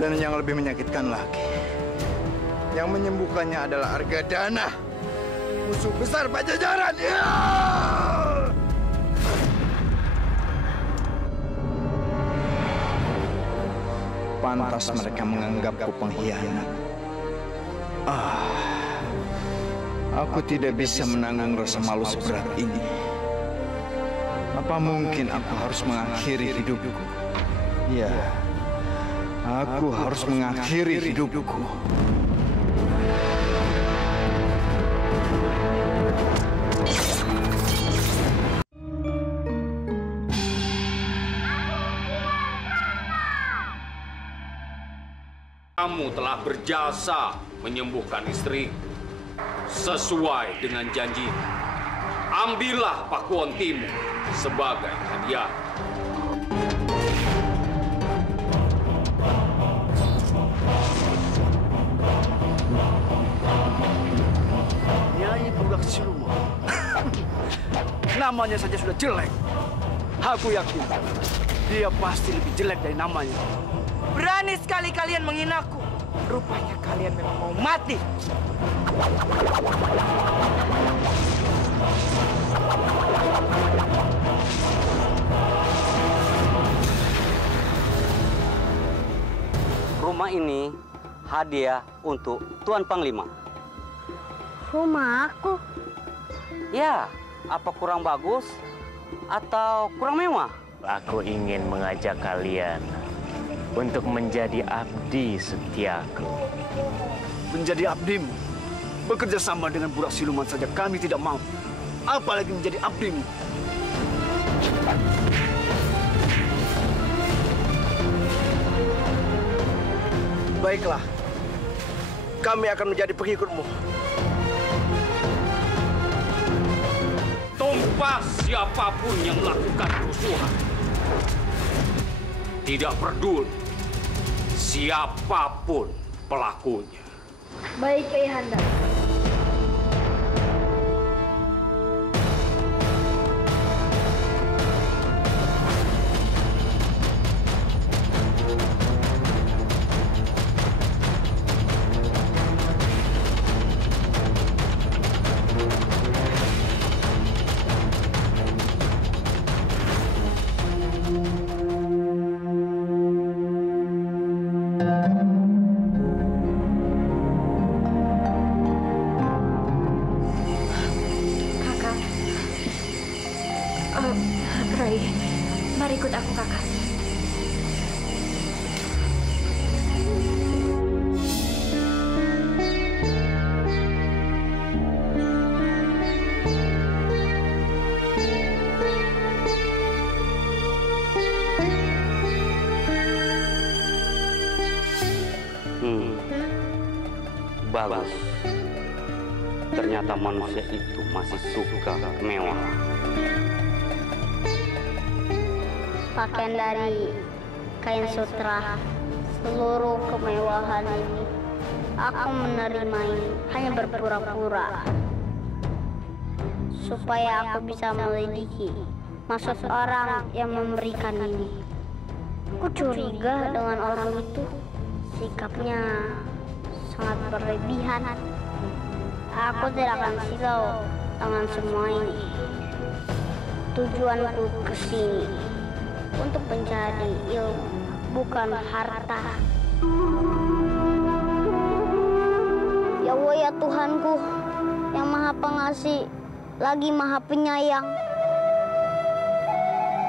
Dan yang lebih menyakitkan lagi, yang menyembuhkannya adalah Argadana, musuh besar Pajajaran. Ya! Pantas mereka menganggapku pengkhianat. Aku tidak bisa menanggung rasa malu seberat ini. Apa mungkin aku harus mengakhiri hidupku? Ya, aku harus mengakhiri hidupku. Kamu telah berjasa menyembuhkan istri sesuai dengan janji. Ambillah pakuan timu sebagai hadiah. Nyai Burak Siluman. Namanya saja sudah jelek. Aku yakin dia pasti lebih jelek dari namanya. Berani sekali kalian menghinaku. Rupanya kalian memang mau mati. Rumah ini hadiah untuk Tuan Panglima. Rumah aku? Ya, apa kurang bagus atau kurang mewah? Aku ingin mengajak kalian untuk menjadi abdi setiaku. Menjadi abdimu? Bekerja sama dengan Burak Siluman saja kami tidak mau. Apalagi menjadi abdimu. Baiklah, kami akan menjadi pengikutmu. Tumpas siapapun yang melakukan kerusuhan. Tidak peduli siapapun pelakunya. Baik, Ayahanda. Rai, mari ikut aku, Kakak. Bagus. Ternyata manusia itu masih suka mewah. Pakaian dari kain sutra, seluruh kemewahan ini, aku menerima ini hanya berpura-pura. Supaya aku bisa melidiki maksud orang yang memberikan ini. Aku curiga dengan orang itu, sikapnya sangat berlebihan. Aku tidak akan silau dengan semua ini. Tujuanku ke sini untuk mencari ilmu, bukan harta. Ya Allah, ya Tuhanku, yang Maha Pengasih, lagi Maha Penyayang.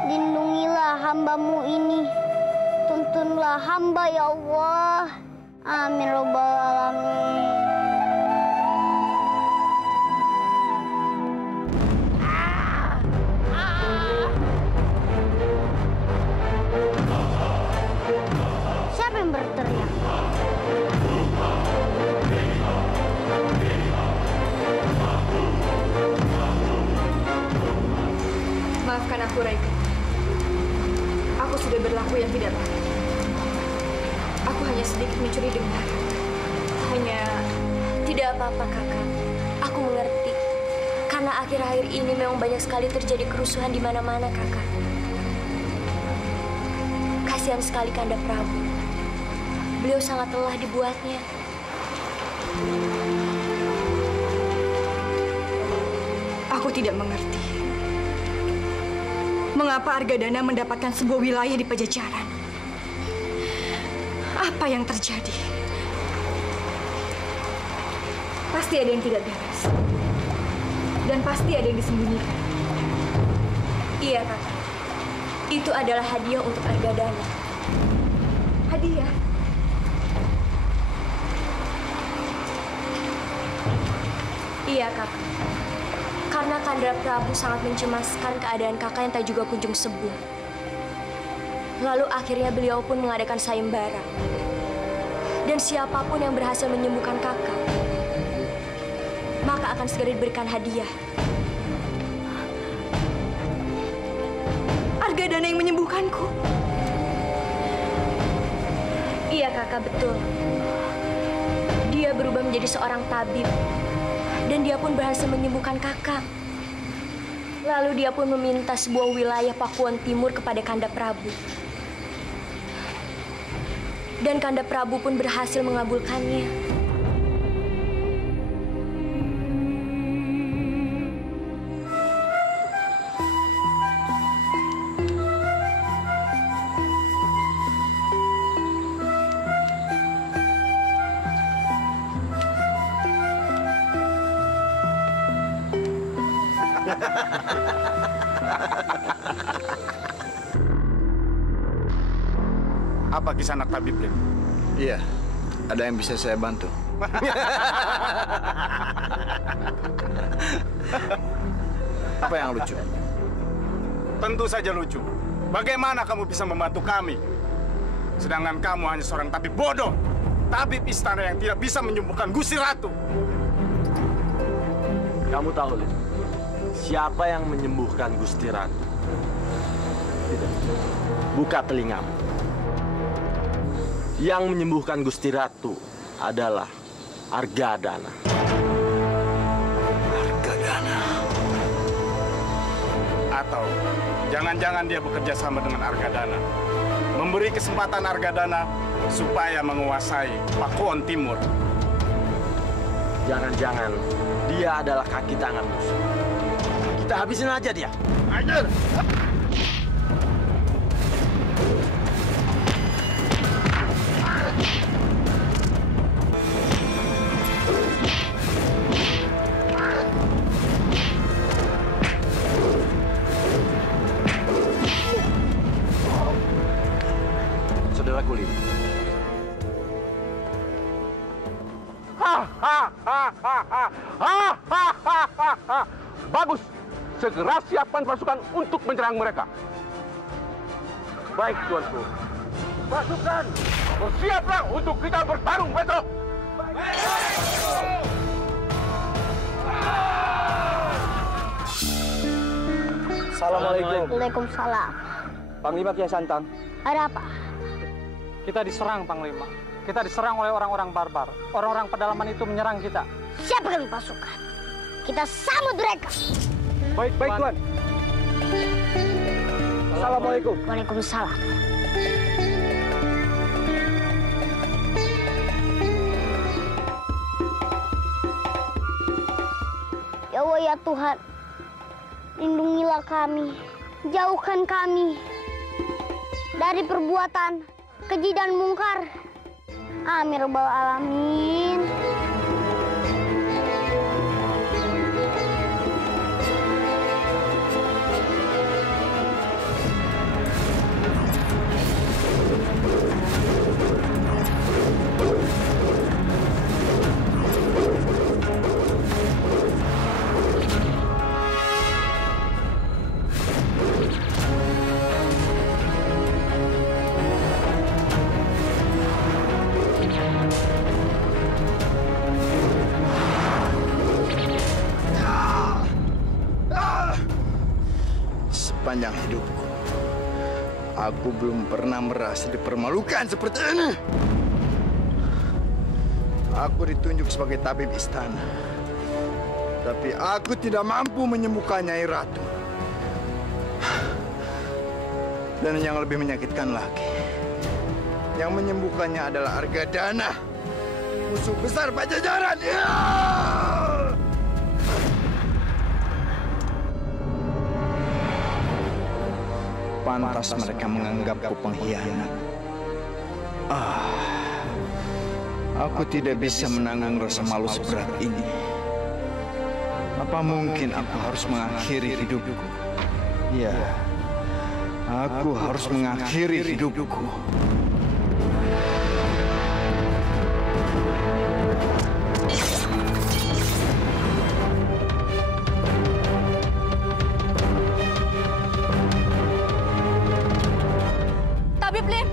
Lindungilah hamba-Mu ini. Tuntunlah hamba, ya Allah. Amin Rabbal Alamin. Siapa yang berteriak? Maafkan aku, Raika. Aku sudah berlaku yang tidak baik. Aku hanya sedikit mencuri dengar. Hanya tidak apa-apa, Kakak. Aku mengerti. Karena akhir-akhir ini memang banyak sekali terjadi kerusuhan di mana-mana, Kakak. Kasihan sekali Kanda Prabu. Beliau sangat lelah dibuatnya. Aku tidak mengerti. Mengapa Argadana mendapatkan sebuah wilayah di Pajajaran? Apa yang terjadi? Pasti ada yang tidak beres. Dan pasti ada yang disembunyikan. Iya, Kakak. Itu adalah hadiah untuk Argadana. Hadiah? Iya, Kakak. Karena Kanda Prabu sangat mencemaskan keadaan Kakak yang tak juga kunjung sembuh. Lalu akhirnya beliau pun mengadakan sayembara. Dan siapapun yang berhasil menyembuhkan Kakak, maka akan segera diberikan hadiah. Argadana yang menyembuhkanku? Iya, Kakak, betul. Dia berubah menjadi seorang tabib. Dan dia pun berhasil menyembuhkan Kakak. Lalu dia pun meminta sebuah wilayah Pakuan Timur kepada Kanda Prabu. Dan Kanda Prabu pun berhasil mengabulkannya. Apa kisah anak tabib, Lim? Iya, ada yang bisa saya bantu. Apa yang lucu? Tentu saja lucu. Bagaimana kamu bisa membantu kami? Sedangkan kamu hanya seorang tabib bodoh. Tabib istana yang tidak bisa menyembuhkan Gusti Ratu. Kamu tahu, Lim, siapa yang menyembuhkan Gusti Ratu? Tidak. Buka telingamu. Yang menyembuhkan Gusti Ratu adalah Argadana. Argadana? Atau jangan-jangan dia bekerja sama dengan Argadana. Memberi kesempatan Argadana supaya menguasai Pakuan Timur. Jangan-jangan dia adalah kaki tangan musuh. Kita habisin aja dia. Ajar! Saudara Kulit. Bagus. Segera siapkan pasukan untuk menyerang mereka. Baik, tuanku. Pasukan, bersiaplah untuk kita bertarung besok. Assalamualaikum. Waalaikumsalam. Panglima Kiai Santang. Ada apa? Kita diserang, Panglima. Kita diserang oleh orang-orang barbar. Orang-orang pedalaman itu menyerang kita. Siapkan pasukan. Kita sambut mereka. Baik, Tuan. Assalamualaikum. Waalaikumsalam. Ya Allah, ya Tuhan, lindungilah kami, jauhkan kami dari perbuatan keji dan mungkar. Amin rabbal alamin. Sepanjang hidupku, aku belum pernah merasa dipermalukan seperti ini. Aku ditunjuk sebagai tabib istana, tapi aku tidak mampu menyembuhkan Nyai Ratu. Dan yang lebih menyakitkan lagi, Yang menyembuhkannya adalah Argadana, musuh besar Pajajaran. Ya! Pantas mereka menganggapku pengkhianat. Aku tidak bisa menanggung rasa malu seberat ini. Apa mungkin aku harus mengakhiri hidupku? Ya, aku harus mengakhiri hidupku. Tabib Lim!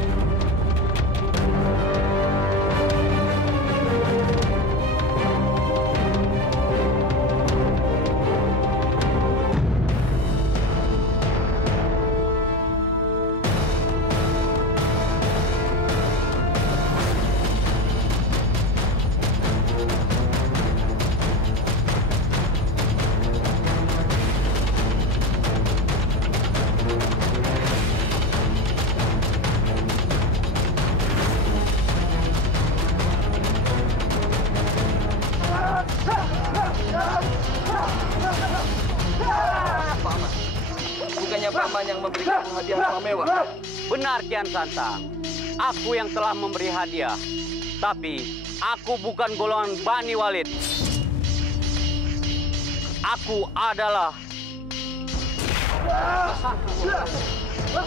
Bukannya paman yang memberikan hadiah mewah? Benar, Kian Santang. Aku yang telah memberi hadiah. Tapi aku bukan golongan Bani Walid. Aku adalah...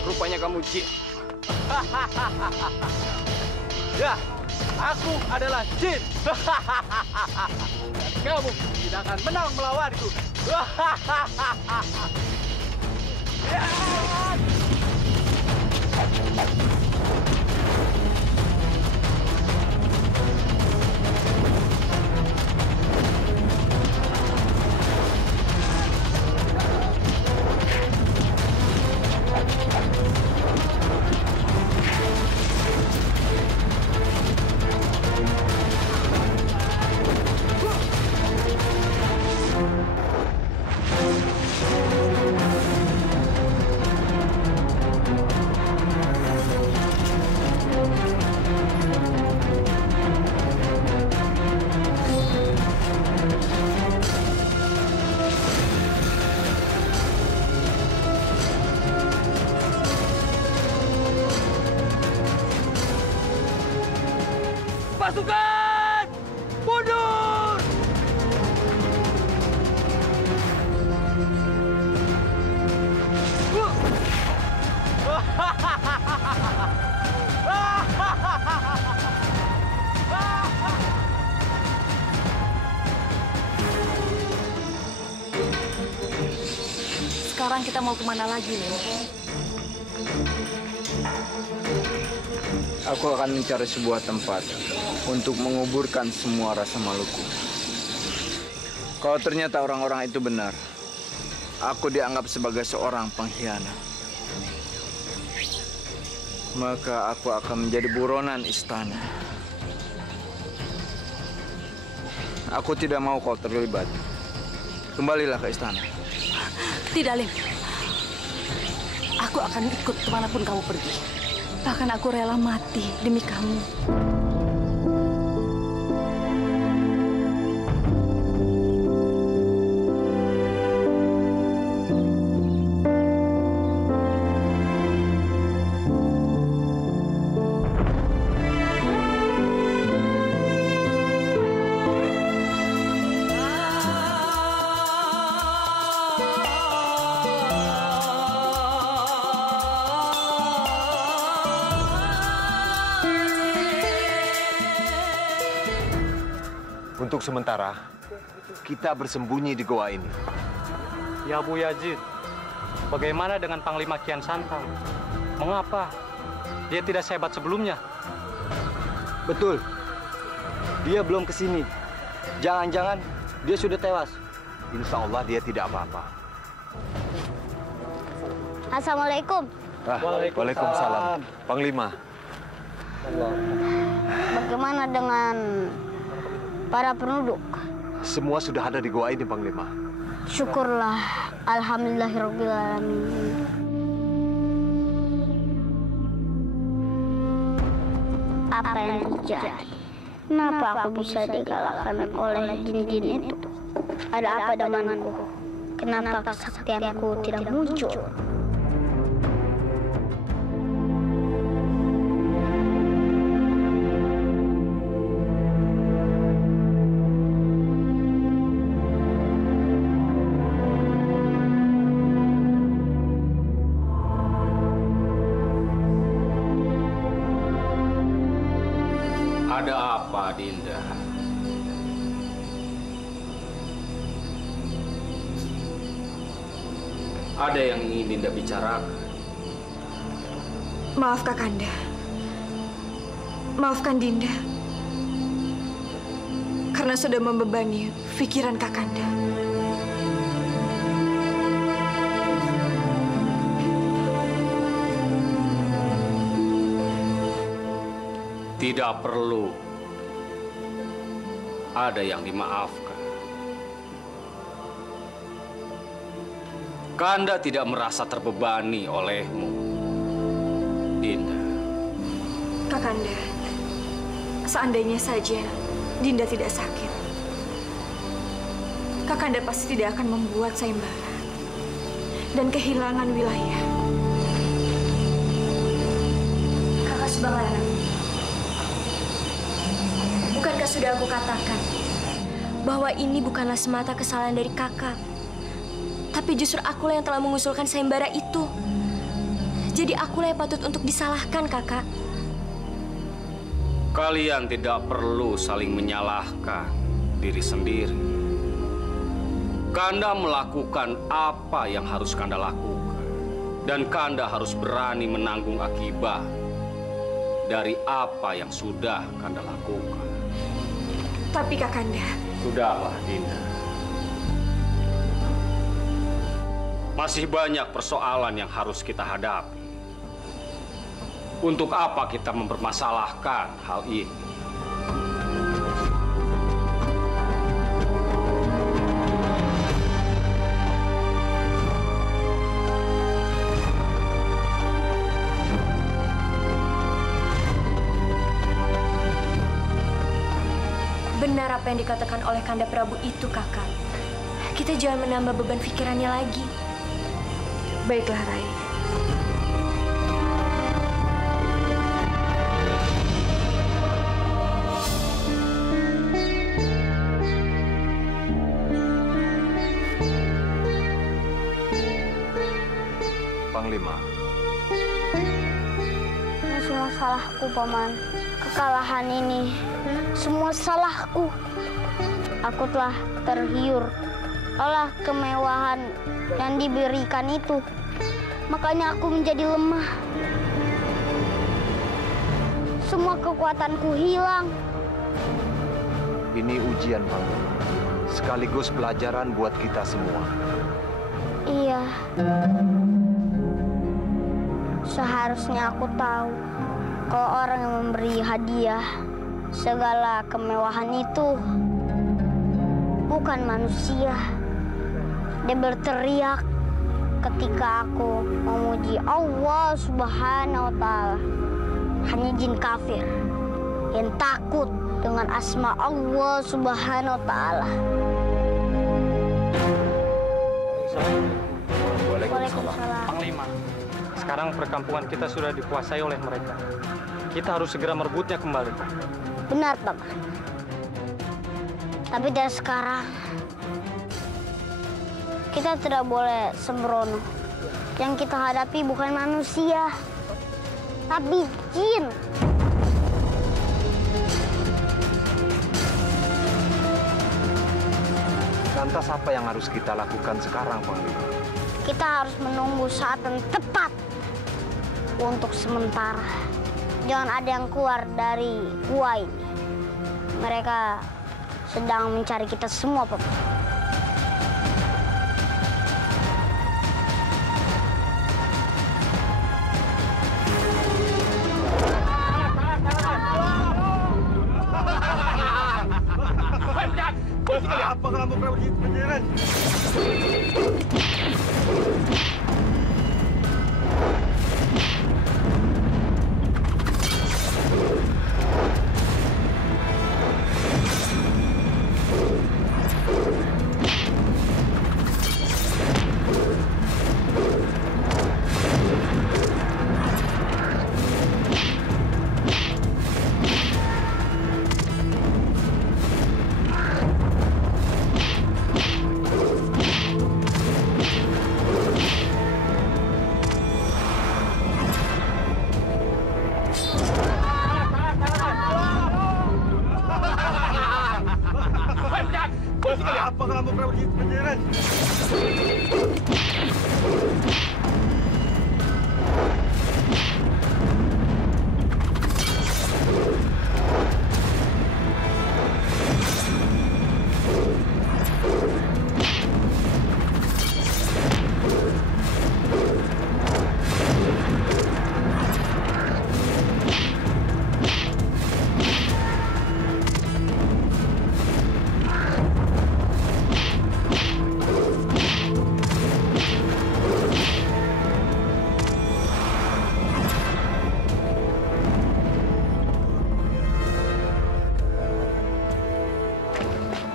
Rupanya kamu jin. Ya, aku adalah jin. Kamu tidak akan menang melawanku. Pasukan! Mundur! Sekarang kita mau kemana lagi, Lim? Aku akan mencari sebuah tempat untuk menguburkan semua rasa maluku. Kalau ternyata orang-orang itu benar, aku dianggap sebagai seorang pengkhianat. Maka aku akan menjadi buronan istana. Aku tidak mau kau terlibat. Kembalilah ke istana. Tidak, Lim. Aku akan ikut kemanapun kamu pergi. Bahkan aku rela mati demi kamu. Untuk sementara, kita bersembunyi di goa ini. Ya Bu Yazid, bagaimana dengan Panglima Kian Santang? Mengapa dia tidak sehebat sebelumnya? Betul. Dia belum ke sini. Jangan-jangan dia sudah tewas. Insya Allah dia tidak apa-apa. Assalamualaikum. Waalaikumsalam. Panglima. Bagaimana dengan para penduduk? Semua sudah ada di goa ini, Panglima. Syukurlah. Alhamdulillahirrabbilalamin. apa yang terjadi. Kenapa aku bisa dikalahkan oleh jin-jin itu? Ada apa denganku? Kenapa kesaktianku tidak muncul? Ada apa, Dinda? Ada yang ingin Dinda bicarakan? Maaf Kakanda. Maafkan Dinda. Karena sudah membebani pikiran Kakanda. Tidak perlu ada yang dimaafkan. Kanda tidak merasa terbebani olehmu, Dinda. Kakanda, seandainya saja Dinda tidak sakit, Kakanda pasti tidak akan membuat sayembara dan kehilangan wilayah. Kakak Subanglarang, bukankah sudah aku katakan bahwa ini bukanlah semata kesalahan dari kakak, tapi justru akulah yang telah mengusulkan sayembara itu. Jadi akulah yang patut untuk disalahkan, kakak. Kalian tidak perlu saling menyalahkan diri sendiri. Kanda melakukan apa yang harus Kanda lakukan. Dan Kanda harus berani menanggung akibat dari apa yang sudah Kanda lakukan. Tapi Kakanda... Sudahlah, Dinda. Masih banyak persoalan yang harus kita hadapi. Untuk apa kita mempermasalahkan hal ini? Benar apa yang dikatakan oleh Kanda Prabu itu, kakak. Kita jangan menambah beban pikirannya lagi. Baiklah, Rai. Panglima. Ini semua salahku, Paman. Kekalahan ini semua salahku. Aku telah tergiur oleh kemewahan yang diberikan itu. Makanya aku menjadi lemah. Semua kekuatanku hilang. Ini ujian, Panglima. Sekaligus pelajaran buat kita semua. Iya. Seharusnya aku tahu kalau orang yang memberi hadiah segala kemewahan itu bukan manusia. Dia berteriak ketika aku memuji Allah Subhanahu wa Ta'ala. Hanya jin kafir yang takut dengan asma Allah Subhanahu wa Ta'ala. Waalaikumsalam. Panglima, sekarang perkampungan kita sudah dikuasai oleh mereka. Kita harus segera merebutnya kembali. Benar, Paman. Tapi dari sekarang, kita tidak boleh sembrono. Yang kita hadapi bukan manusia, tapi jin. Lantas apa yang harus kita lakukan sekarang, Panglima? Kita harus menunggu saat yang tepat. Untuk sementara, jangan ada yang keluar dari gua ini. Mereka sedang mencari kita semua, Paman. Apa kamu pernah begitu penyiaran?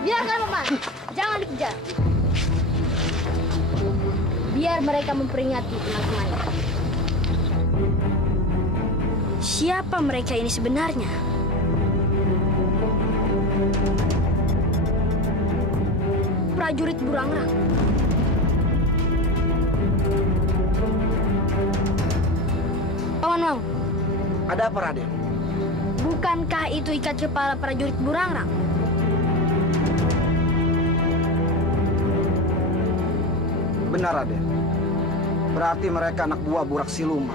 Biarkan paman, jangan dikejar. Biar mereka memperingati teman-temannya. Siapa mereka ini sebenarnya? Prajurit Burangrang. Paman mau? Ada apa, Raden? Bukankah itu ikat kepala prajurit Burangrang? Benar, Raden. Berarti mereka anak buah Burak Siluman.